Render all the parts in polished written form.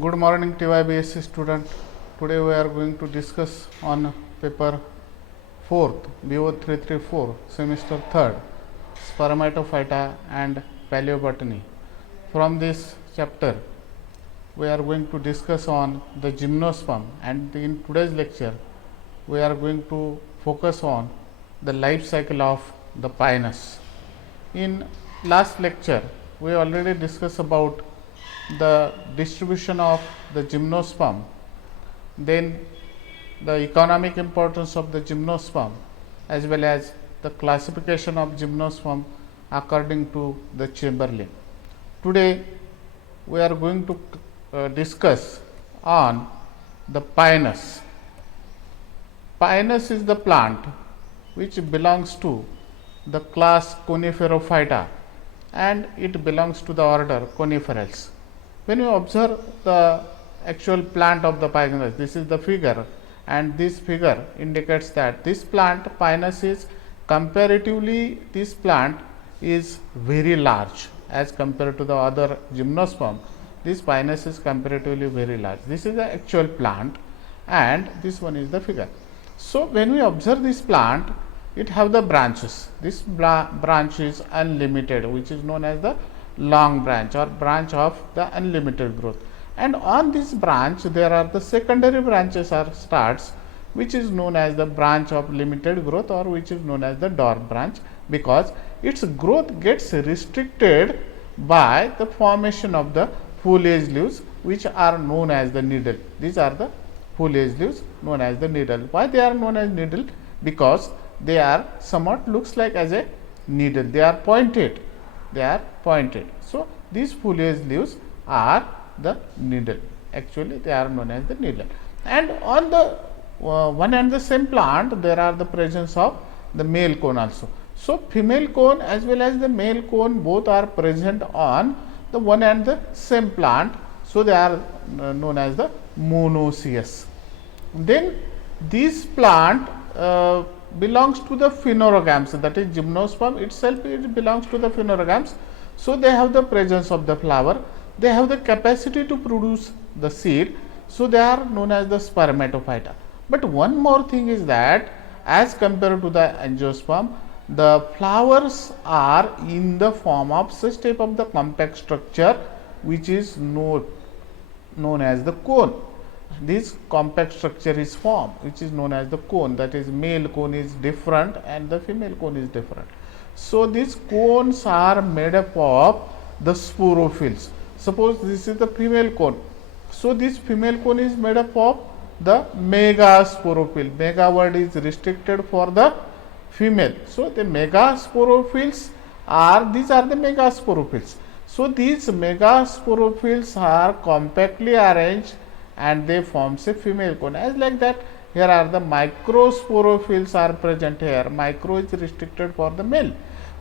Good morning TYBSc student. Today we are going to discuss on paper 4th BO334 semester 3rd Spermatophyta and Paleobotany. From this chapter we are going to discuss on the gymnosperm, and in today's lecture we are going to focus on the life cycle of the Pinus. In last lecture we already discussed about the distribution of the gymnosperm, then the economic importance of the gymnosperm, as well as the classification of gymnosperm according to the Chamberlain. Today we are going to discuss on the Pinus. Pinus is the plant which belongs to the class Coniferophyta, and it belongs to the order Coniferales. When you observe the actual plant of the Pinus, this is the figure, and this figure indicates that this plant Pinus is comparatively, this plant is very large as compared to the other gymnosperm. This Pinus is comparatively very large. This is the actual plant and this one is the figure. So when we observe this plant, it have the branches. This branch is unlimited, which is known as the long branch or branch of the unlimited growth, and on this branch there are the secondary branches or starts, which is known as the branch of limited growth, or which is known as the dwarf branch, because its growth gets restricted by the formation of the foliage leaves, which are known as the needle. These are the foliage leaves known as the needle. Why they are known as needle? Because they are somewhat looks like as a needle. They are pointed. So these foliage leaves are the needle. Actually they are known as the needle. And on the one and the same plant there are the presence of the male cone also. So female cone as well as the male cone both are present on the one and the same plant. So they are known as the monoecious. Then this plant belongs to the phanerogams, that is gymnosperm itself, it belongs to the phanerogams. So they have the presence of the flower, they have the capacity to produce the seed, so they are known as the spermatophyta. But one more thing is that as compared to the angiosperm, the flowers are in the form of such type of the compact structure which is known as the cone. This compact structure is formed which is known as the cone, that is male cone is different and the female cone is different. So these cones are made up of the sporophylls. Suppose this is the female cone, so this female cone is made up of the megasporophyll. Mega word is restricted for the female. So the megasporophylls are, these are the megasporophylls. So these megasporophylls are compactly arranged and they forms a female cone. As like that, here are the microsporophylls are present here. Micro is restricted for the male.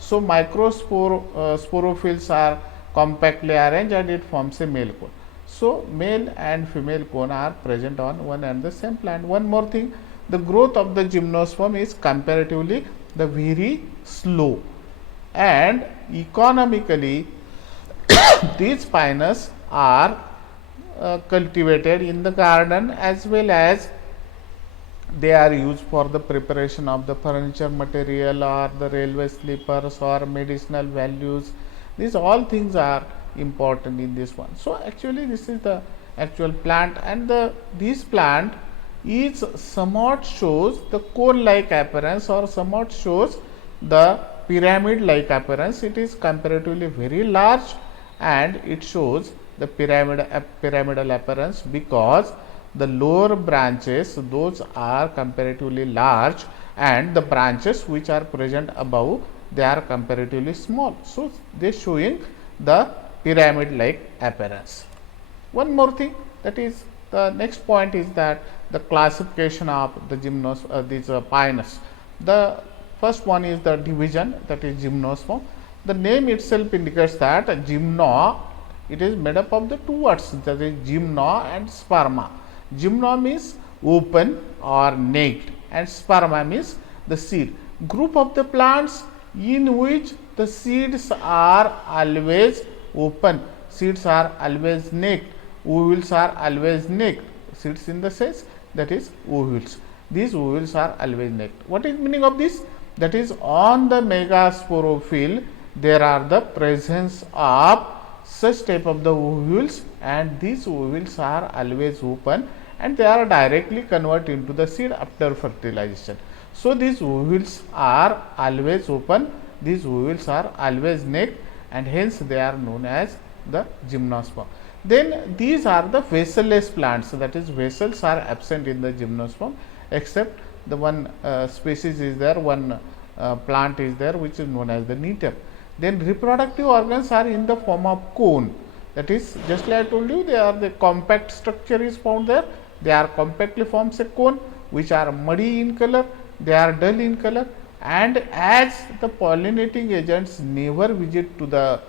So microsporophylls are compactly arranged and it forms a male cone. So male and female cone are present on one and the same plant. One more thing, the growth of the gymnosperm is comparatively the very slow, and economically these Pinus are cultivated in the garden, as well as they are used for the preparation of the furniture material or the railway sleepers or medicinal values. These all things are important in this one. So actually this is the actual plant, and this plant is somewhat shows the cone like appearance or somewhat shows the pyramid like appearance. It is comparatively very large and it shows the pyramidal appearance because the lower branches, those are comparatively large, and the branches which are present above, they are comparatively small. So they showing the pyramid like appearance. One more thing, that is the next point is that the classification of the Pinus. The first one is the division, that is gymnosperm. The name itself indicates that gymno, it is made up of the two words, that is gymno and sperma. Gymno means open or naked, and sperma means the seed. Group of the plants in which the seeds are always open, seeds are always naked. ovules are always naked. Seeds in the sense, that is ovules. These ovules are always naked. What is meaning of this? That is, on the megasporophyll there are the presence of such type of the ovules, and these ovules are always open and they are directly converted into the seed after fertilization. So these ovules are always open, these ovules are always naked, and hence they are known as the gymnosperm. Then these are the vesselless plants, that is, vessels are absent in the gymnosperm, except the one species is there, one plant is there, which is known as the neter. Then reproductive organs are in the form of cone, that is, just like I told you, they are the compact structure is found there, they are compactly forms a cone, which are muddy in color, they are dull in color, and as the pollinating agents never visit to the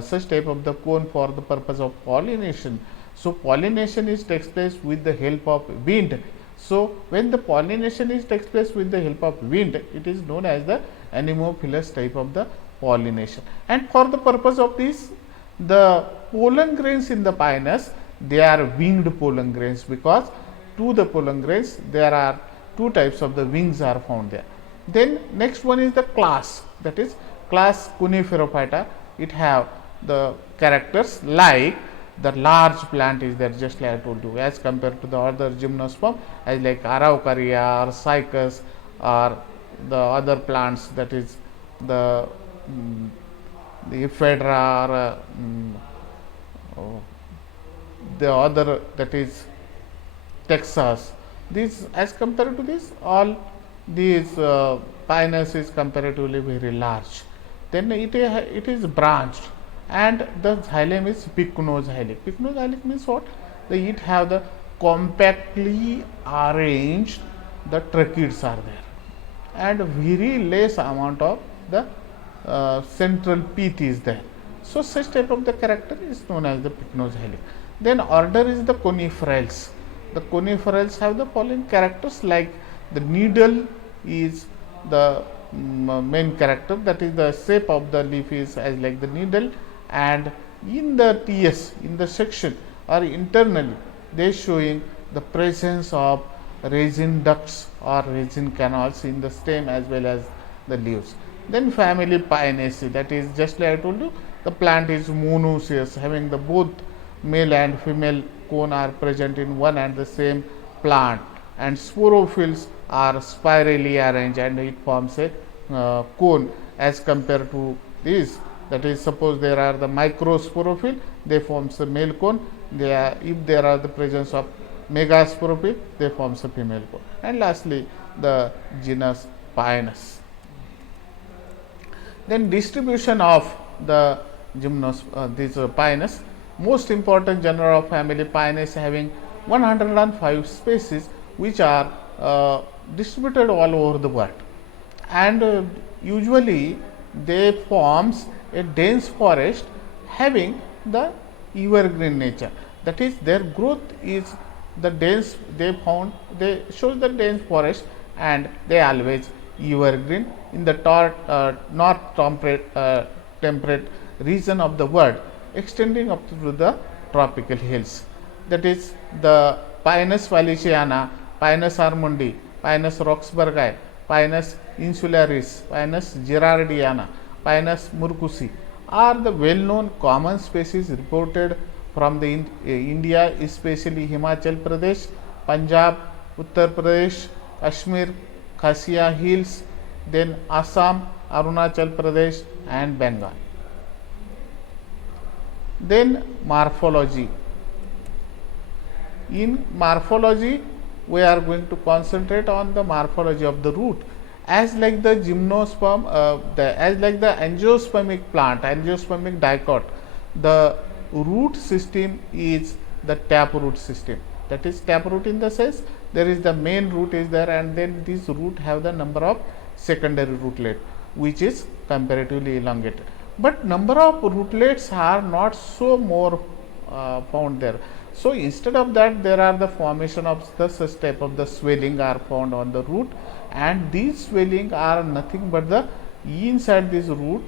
such type of the cone for the purpose of pollination. So pollination is takes place with the help of wind. So when the pollination is takes place with the help of wind, it is known as the anemophilous type of the pollination. And for the purpose of this, the pollen grains in the pinus, they are winged pollen grains, because to the pollen grains there are two types of the wings are found there. Then next one is the class, that is class Coniferophyta. It have the characters like the large plant is there, just like I told you, as compared to the other gymnosperm, as like Araucaria or Cycas or the other plants, that is the Ephedra or the other, that is Texas. These, as compared to this, all these pinus is comparatively very large. Then it is branched, and the xylem is pycnoxylic. Pycnoxylic means what? It have the compactly arranged the tracheids are there, and very less amount of the central pith is there. So such type of the character is known as the pycnoxylic. Then order is the coniferales. The coniferales have the following characters, like the needle is the main character, that is the shape of the leaf is as like the needle, and in the TS, in the section or internally, they showing the presence of resin ducts or resin canals in the stem as well as the leaves. Then family Pinaceae, that is just like I told you, the plant is monoecious, having the both male and female cone are present in one and the same plant, and sporophylls are spirally arranged and it forms a cone, as compared to this, that is, suppose there are the microsporophyll, they forms a male cone, if there are the presence of megasporophyll, they forms a female cone. And lastly, the genus Pinus. Then distribution of the Pinus. Most important genera of family Pinus having 105 species, which are distributed all over the world, and usually they forms a dense forest having the evergreen nature, that is, their growth is the dense, they show the dense forest, and they always evergreen in the north temperate region of the world, extending up to the tropical hills, that is the Pinus valenciana, Pinus armundi, Pinus roxburghi, Pinus insularis, Pinus gerardiana, Pinus murcusi are the well known common species reported from the India, especially Himachal Pradesh, Punjab, Uttar Pradesh, Kashmir, Khasiya Hills, then Assam, Arunachal Pradesh and Bengal. Then morphology. In morphology, we are going to concentrate on the morphology of the root. As like the gymnosperm, as like the angiospermic plant, angiospermic dicot, the root system is the taproot system. That is, taproot in the sense there is the main root is there, and then this root have the number of secondary rootlet, which is comparatively elongated. But number of rootlets are not so more found there. So instead of that, there are the formation of the such type of the swelling are found on the root, and these swelling are nothing but the inside this root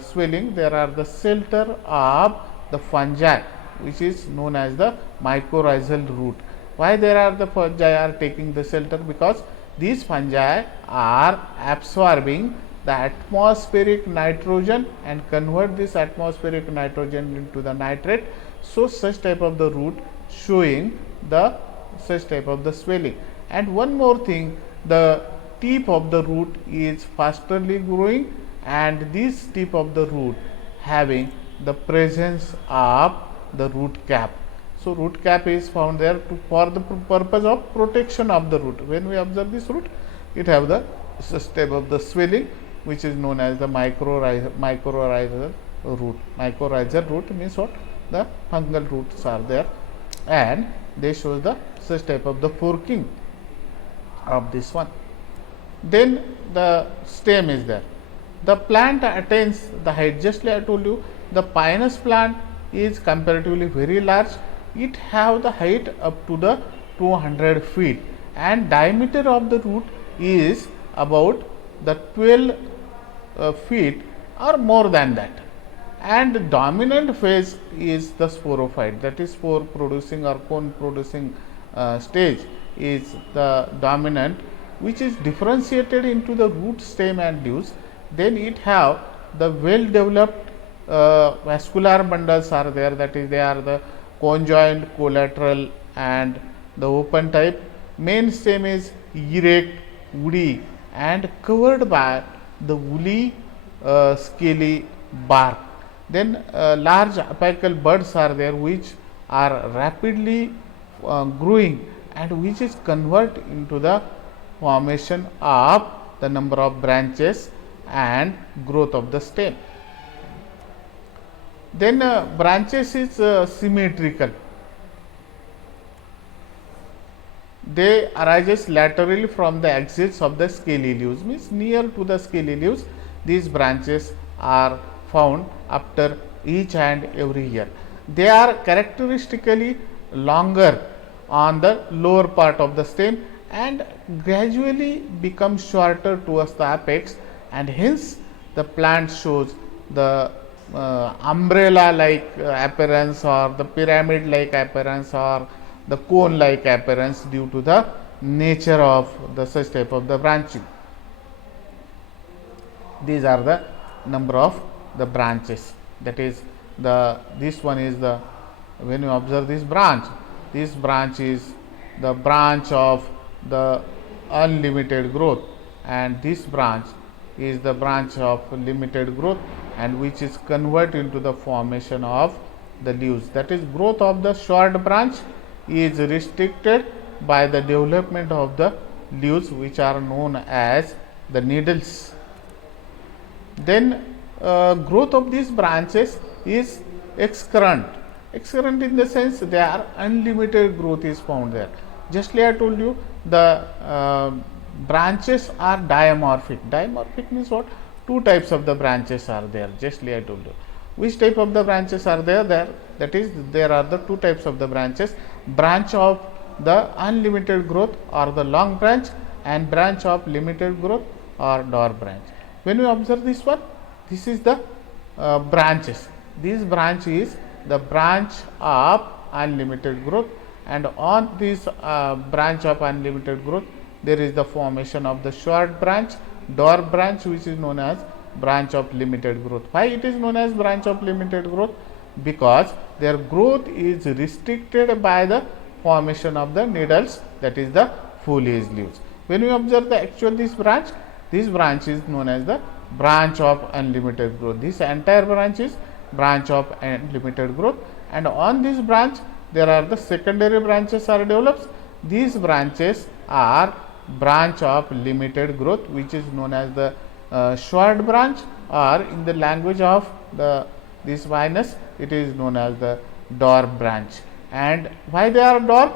swelling there are the shelter of the fungi, which is known as the mycorrhizal root. Why there are the fungi are taking the shelter? Because these fungi are absorbing the atmospheric nitrogen and convert this atmospheric nitrogen into the nitrate. So such type of the root showing the such type of the swelling. And one more thing, the tip of the root is fasterly growing, and this tip of the root having the presence of the root cap. So root cap is found there for the purpose of protection of the root. When we observe this root, it have the system of the swelling, which is known as the mycorrhizal root. Mycorrhizal root means what? The fungal roots are there, and they show the such type of the forking of this one. Then the stem is there. The plant attains the height. Just like I told you, the pinus plant is comparatively very large. It have the height up to the 200 feet, and diameter of the root is about the 12 feet or more than that. And the dominant phase is the sporophyte, that is spore producing or cone producing stage is the dominant, which is differentiated into the root, stem and leaves. Then it have the well developed vascular bundles are there, that is they are the conjoined, collateral and the open type. Main stem is erect, woody and covered by the woolly scaly bark. Then large apical buds are there, which are rapidly growing and which is convert into the formation of the number of branches and growth of the stem. Then branches is symmetrical. They arises laterally from the axis of the scaly leaves, means near to the scaly leaves. These branches are found after each and every year. They are characteristically longer on the lower part of the stem and gradually become shorter towards the apex, and hence the plant shows the umbrella like appearance or the pyramid like appearance or the cone like appearance due to the nature of the such type of the branching. These are the number of the branches, that is the this one is the, when you observe this branch is the branch of the unlimited growth, and this branch is the branch of limited growth, and which is converted into the formation of the leaves. That is, growth of the short branch is restricted by the development of the leaves, which are known as the needles. Then growth of these branches is excurrent. Excurrent in the sense they are unlimited growth is found there. Just like I told you, the branches are dimorphic. Dimorphic means what? Two types of the branches are there. Just like I told you. Which type of the branches are there? That is, there are the two types of the branches: branch of the unlimited growth or the long branch, and branch of limited growth or dwarf branch. When we observe this one, this is the branches. This branch is the branch of unlimited growth, and on this branch of unlimited growth there is the formation of the short branch, dwarf branch, which is known as branch of limited growth. Why it is known as branch of limited growth? Because their growth is restricted by the formation of the needles, that is the foliage leaves. When we observe the actual this branch is known as the branch of unlimited growth. This entire branch is branch of unlimited growth, and on this branch there are the secondary branches are developed. These branches are branch of limited growth, which is known as the short branch, or in the language of this vinus it is known as the dwarf branch. And why they are dwarf?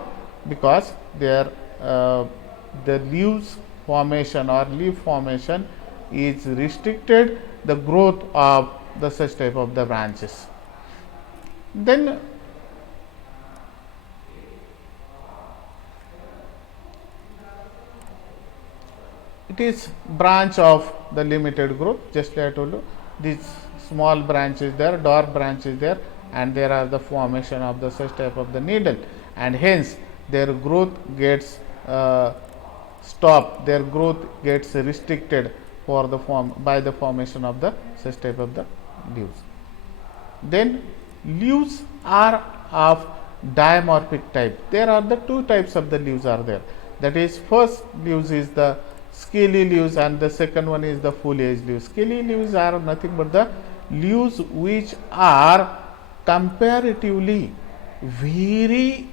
Because they are the leaves formation or leaf formation is restricted the growth of the such type of the branches. Then it is branch of the limited growth. Just like I told you, this small branch is there, dwarf branch is there, and there are the formation of the such type of the needle, and hence their growth gets stopped, their growth gets restricted for the form by the formation of the such type of the leaves. Then leaves are of dimorphic type. There are the two types of the leaves are there. That is, first leaves is the scaly leaves and the second one is the foliage leaves. Scaly leaves are nothing but the leaves which are comparatively very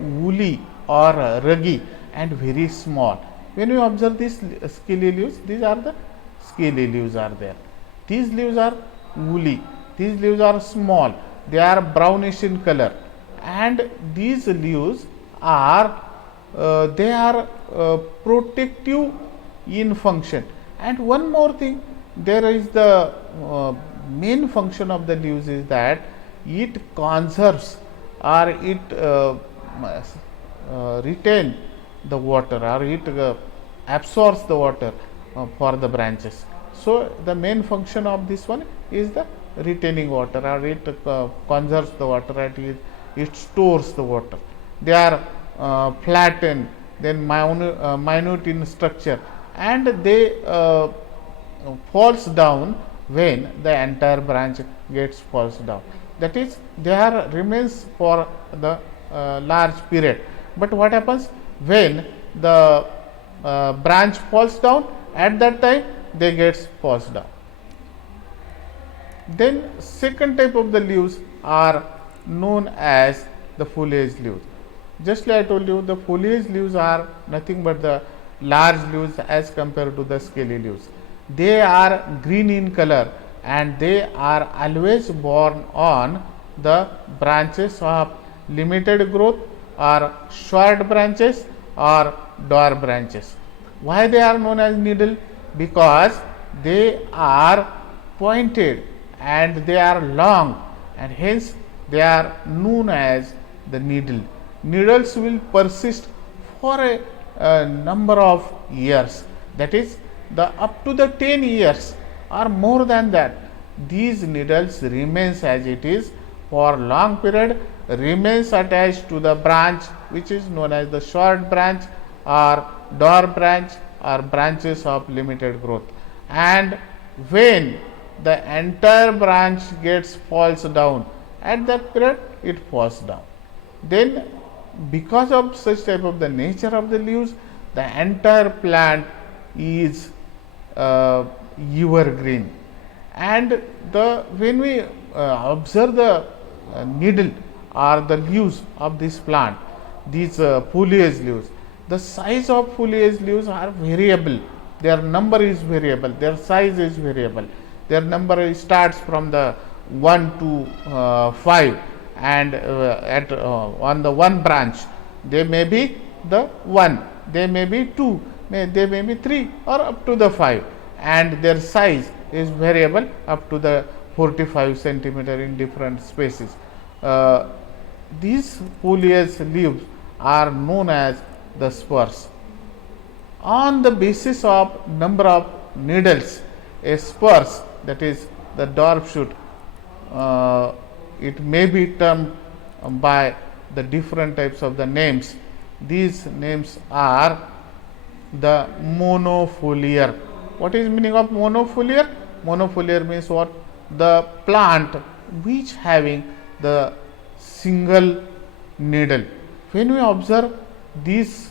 woolly or ruggy and very small. When you observe these scaly leaves, these are the scaly leaves are there. These leaves are woolly, these leaves are small, they are brownish in color, and these leaves are protective in function. And one more thing, there is the main function of the leaves is that it conserves or it retain the water, or it absorbs the water for the branches. So the main function of this one is the retaining water, or it conserves the water, and it stores the water. They are flattened, then minute in structure, and they falls down when the entire branch gets falls down. That is, they are remains for the large period. But what happens when the branch falls down? At that time, they gets falls down. Then second type of the leaves are known as the foliage leaves. Just like I told you, the foliage leaves are nothing but the large leaves as compared to the scaly leaves. They are green in color, and they are always borne on the branches of limited growth or short branches or dwarf branches. Why they are known as needle? Because they are pointed and they are long, and hence they are known as the needle. Needles will persist for a number of years, that is, the up to the 10 years or more than that. These needles remains as it is for long period, remains attached to the branch which is known as the short branch or dwarf branch or branches of limited growth. And when the entire branch gets falls down, at that period it falls down. Then because of such type of the nature of the leaves, the entire plant is evergreen. And when we observe the needle or the leaves of this plant, these foliage leaves, the size of foliage leaves are variable, their number is variable, their size is variable. Their number starts from the 1 to 5, and on the one branch they may be the 1, they may be 2, they may be 3, or up to the 5, and their size is variable up to the 45 centimeter in different species. These foliage leaves are known as the spurs. On the basis of number of needles, a spurs, that is the dwarf shoot, it may be termed by the different types of the names. These names are the monofoliar. What is meaning of monofoliar? Monofoliar means what? The plant which having the single needle. When we observe this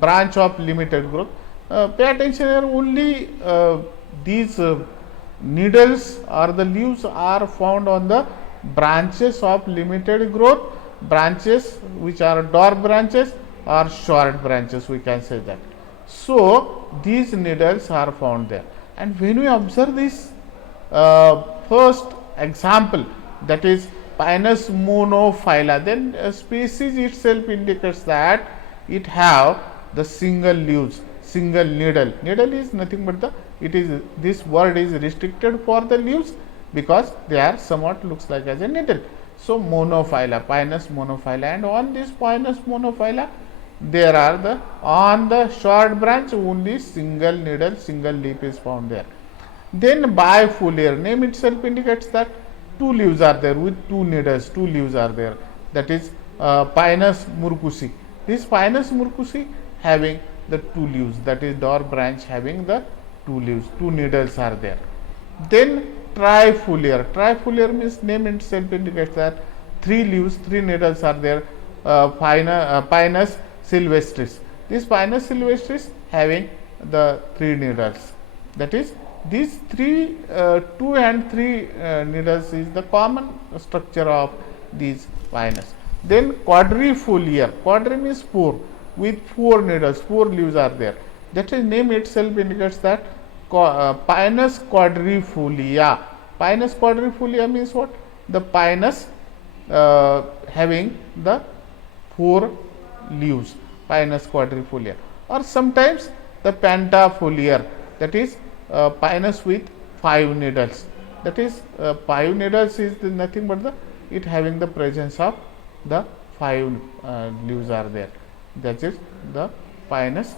branch of limited growth, pay attention here, only these needles or the leaves are found on the branches of limited growth, branches which are dwarf branches or short branches, we can say that. So these needles are found there. And when we observe this first example, that is Pinus monophylla, then species itself indicates that it have the single leaves, single needle. Needle is nothing but this word is restricted for the leaves because they are somewhat looks like as a needle. So monophylla, Pinus monophylla, and on this Pinus monophylla there are on the short branch only single needle, single leaf is found there. Then bifoliar, name itself indicates that two leaves are there with two needles, two leaves are there, that is Pinus murcusi. This Pinus murcusi having the two leaves, that is dor branch having the two leaves, two needles are there. Then trifoliar. Trifoliar means name itself indicates that three leaves, three needles are there. Pinus sylvestris. This Pinus sylvestris having the three needles. That is, these three, two and three needles is the common structure of these Pinus. Then quadrifoliar. Quadri means four, with four needles, four leaves are there. That is, name itself indicates that Pinus quadrifolia. Pinus quadrifolia means what? The Pinus having the four leaves, Pinus quadrifolia. Or sometimes the pentafoliar, that is Pinus with five needles. That is, five needles is nothing but the it having the presence of the five leaves are there. That is the Pinus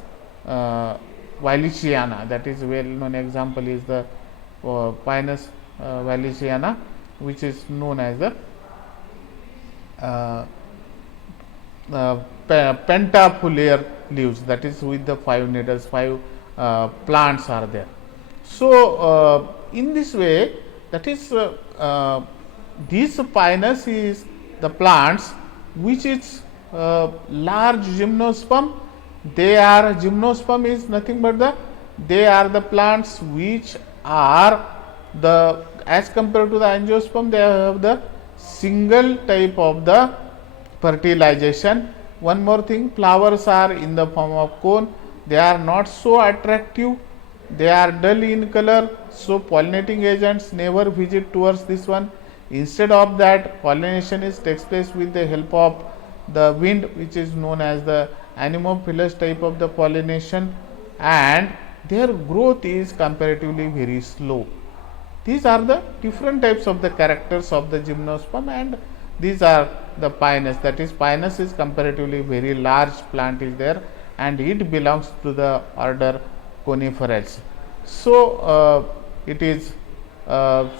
Wallichiana. That is well known example is the Pinus Wallichiana, which is known as the pentafoliar leaves, that is with the five needles, five plants are there. So in this way, that is this Pinus is the plants which is large gymnosperm. They are, gymnosperm is nothing but the, they are the plants which are the, as compared to the angiosperm, they have the single type of the fertilization. One more thing, flowers are in the form of cone. They are not so attractive, they are dull in color, so pollinating agents never visit towards this one. Instead of that, pollination is takes place with the help of the wind, which is known as the anemophilous type of the pollination, and their growth is comparatively very slow. These are the different types of the characters of the gymnosperm, and these are the Pinus. That is, Pinus is comparatively very large plant is there, and it belongs to the order Coniferales. So it is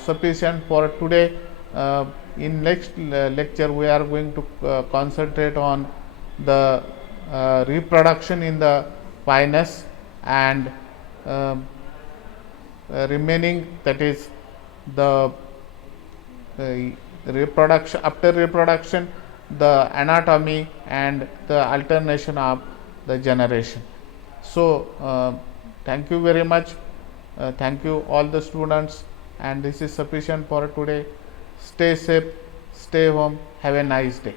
sufficient for today. In next lecture, we are going to concentrate on the reproduction in the Pinus, and remaining, that is the reproduction, after reproduction, the anatomy and the alternation of the generation. So thank you very much. Thank you all the students, and this is sufficient for today. Stay safe, stay home, have a nice day.